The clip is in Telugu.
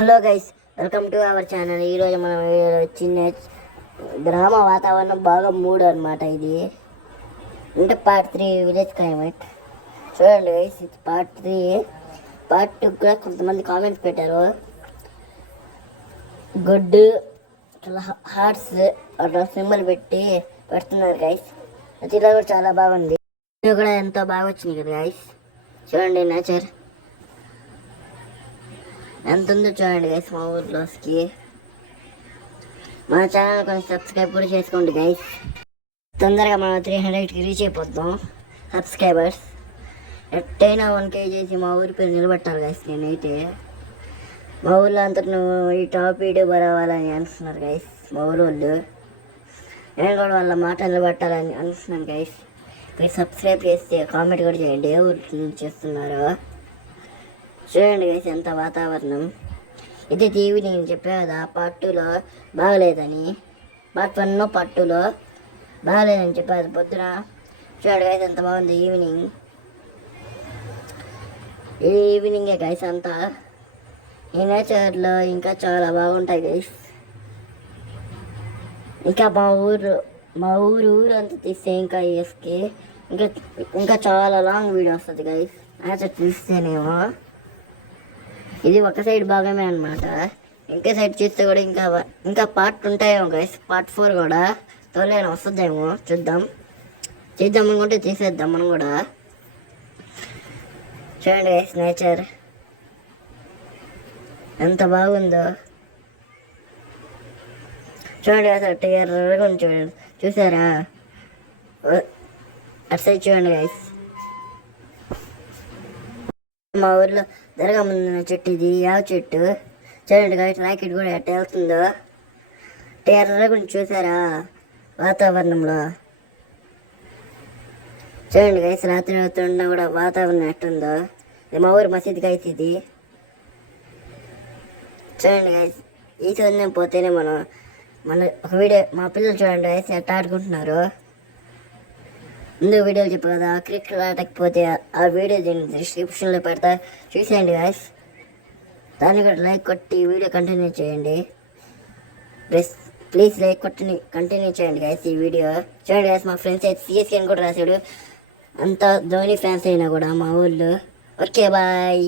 Hello guys welcome to our channel. ఈరోజు మనం వచ్చింది గ్రామ వాతావరణం బాగా మూడు అనమాట ఇది. అంటే పార్ట్ త్రీ విలేజ్ క్లైమేట్ చూడండి గైస్ ఇది పార్ట్ త్రీ పార్ట్ టూ కూడా కొంతమంది కామెంట్స్ పెట్టారు. గుడ్ ఇట్లా హార్ట్స్ అట్లా సింబల్ పెట్టి పెడుతున్నారు గైస్ అది ఇలా కూడా చాలా బాగుంది. ఇది కూడా ఎంతో బాగా వచ్చింది కదా గైస్ చూడండి నేచర్ ఎంత ఉందో చూడండి గైస్ మా ఊర్లోకి మన ఛానల్ కొంచెం సబ్స్క్రైబ్ కూడా చేసుకోండి గైస్ తొందరగా మనం త్రీ హండ్రెడ్కి రీచ్ అయిపోతాం సబ్స్క్రైబర్స్ ఎట్టయినా వన్ కే చేసి మా ఊరి పేరు నిలబెట్టాలి గైస్ నేనైతే. మా ఊళ్ళో అంతా నువ్వు ఈ టాప్ వీడియో రావాలని అనుకున్నారు గైస్ మా ఊరు వాళ్ళు నేను కూడా వాళ్ళ మాట నిలబెట్టాలని అనుకున్నాను గైస్ మీరు సబ్స్క్రైబ్ చేస్తే కామెంట్ కూడా చేయండి ఏ ఊరి చేస్తున్నారో చేస్తున్నారు చూడండి గైస్ ఎంత వాతావరణం. ఇది టీవీ నేను చెప్పా కదా పార్ట్ టూలో బాగలేదని. పార్ట్ వన్ పార్ట్ టూలో బాగలేదని చెప్పారు పొద్దున. చూడండి గైస్ ఎంత బాగుంది ఈవినింగ్ ఈ ఈవినింగే గైస్ అంతా ఈ నేచర్లో ఇంకా చాలా బాగుంటాయి గైస్ ఇంకా మా ఊరు మా ఊరు ఊరు అంతా తీస్తే ఇంకా ఎస్కే ఇంకా ఇంకా చాలా లాంగ్ వీడియో వస్తుంది గైస్ నేచర్ చూస్తేనేమో ఇది ఒక సైడ్ భాగమే అనమాట ఇంకా సైడ్ చూస్తే కూడా ఇంకా ఇంకా పార్ట్ ఉంటాయేమో గైస్ పార్ట్ ఫోర్ కూడా. తోలేనా వస్తుందేమో చూద్దాం. చేద్దాం అనుకుంటే చేసేద్దాం మనం కూడా. చూడండి గైస్ నేచర్ ఎంత బాగుందో. చూడండి గైస్ అట్ట ఎర్రగా చూడండి. చూసారా? అట్ అటు సైడ్ చూడండి గైస్ మా ఊర్లో దర్గా ముందున్న చెట్టు ఇది యావ చెట్టు. చూడండి గైస్ రాకెట్ కూడా ఎట్ట వెళ్తుందో. టెర్ర గురించి చూసారా వాతావరణంలో? చూడండి గైస్ రాత్రి అవుతున్నా కూడా వాతావరణం ఎట్టుందో ఇది మా ఊరు మసీద్ గైస్ ఇది. చూడండి గైస్ ఈ చదివిన పోతేనే మనం మన ఒక వీడియో మా పిల్లలు చూడండి గైస్ ఎట్ట ఆడుకుంటున్నారు. ముందు వీడియోలు చెప్పు కదా క్రికెట్ ఆడకపోతే ఆ వీడియో దీన్ని డిస్క్రిప్షన్లో పెడతా. చూసేయండి గాయస్ దాన్ని కూడా లైక్ కొట్టి వీడియో కంటిన్యూ చేయండి. ప్లస్ ప్లీజ్ లైక్ కొట్టి కంటిన్యూ చేయండి గాయస్ ఈ వీడియో. చూడండి గాయస్ మా ఫ్రెండ్స్ అయితే సిఎస్కే అని కూడా రాశాడు. అంతా ధోని ఫ్యాన్స్ అయినా కూడా మా ఊళ్ళో. Okay bye